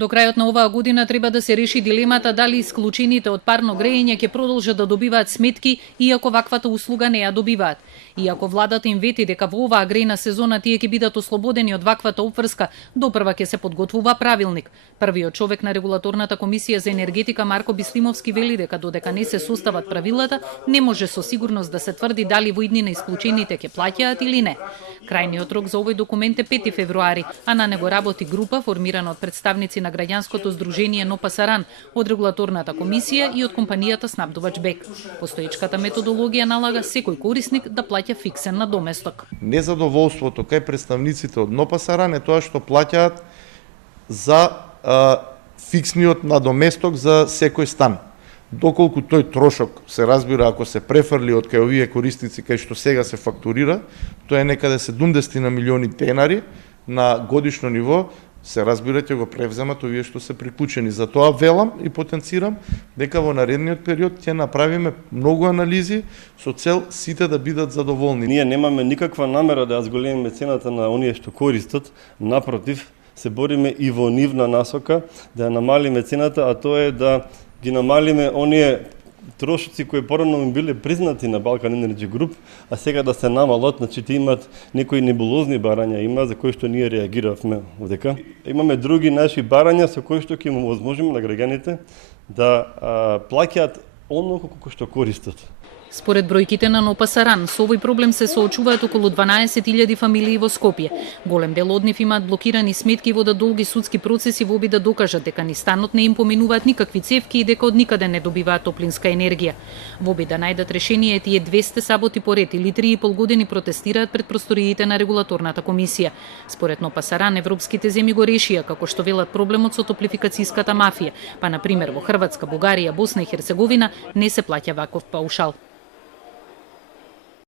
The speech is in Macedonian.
До крајот на оваа година треба да се реши дилемата дали исклучените од парно грејење ќе продолжат да добиваат сметки иако ваквата услуга не ја добиваат. Иако владата им вети дека во оваа грејна сезона тие ќе бидат ослободени од ваквата обврска, допрва ќе се подготвува правилник. Првиот човек на регулаторната комисија за енергетика Марко Бислимовски вели дека додека не се состават правилата, не може со сигурност да се тврди дали во иднина исклучените ќе плаќаат или не. Крајниот рок за овој документ е 5 февруари, а на него работи група формирана од представници на граѓанското здружение Но Пасаран, од регулаторната комисија и од компанијата снабдувач БЕК. Постоечката методологија налага секој корисник да плаќа фиксен надоместок. Незадоволството кај представниците од Но Пасаран е тоа што плаќаат за фиксниот надоместок за секој стан. Доколку тој трошок се разбира ако се префрли од кај овие корисници кај што сега се фактурира, тоа е некаде 70 на милиони денари на годишно ниво, се разбира ќе го превземат овие што се приклучени. Затоа велам и потенцирам дека во наредниот период ќе направиме многу анализи со цел сите да бидат задоволни. Ние немаме никаква намера да ја зголемиме цената на оние што користат, напротив, се бориме и во нивна насока да ја намалиме цената, а тоа е да ги намалиме оние трошоци кои порано им биле признати на Балкан Енерджи Груп, а сега да се намалат, значи ти имат некои небулозни барања има за кои што ние реагиравме овдека. Имаме други наши барања со кои што ќе им овозможиме на граѓаните да плаќаат оноко колку што користат. Според бројките на Но Пасаран, со овој проблем се соочуваат околу 12.000 фамилии во Скопје. Голем дел од нив имаат блокирани сметки и водат долги судски процеси во обид да докажат дека ни станот не им поминуваат никакви цевки и дека од никаде не добиваат топлинска енергија. Во обид да најдат решение, тие 200 саботи поред или 3,5 години протестираат пред просториите на регулаторната комисија. Според Но Пасаран, европските земји го решија, како што велат, проблемот со топлификацијската мафија, па на пример во Хрватска, Бугарија, Босна и Херцеговина не се плаќа ваков паушал.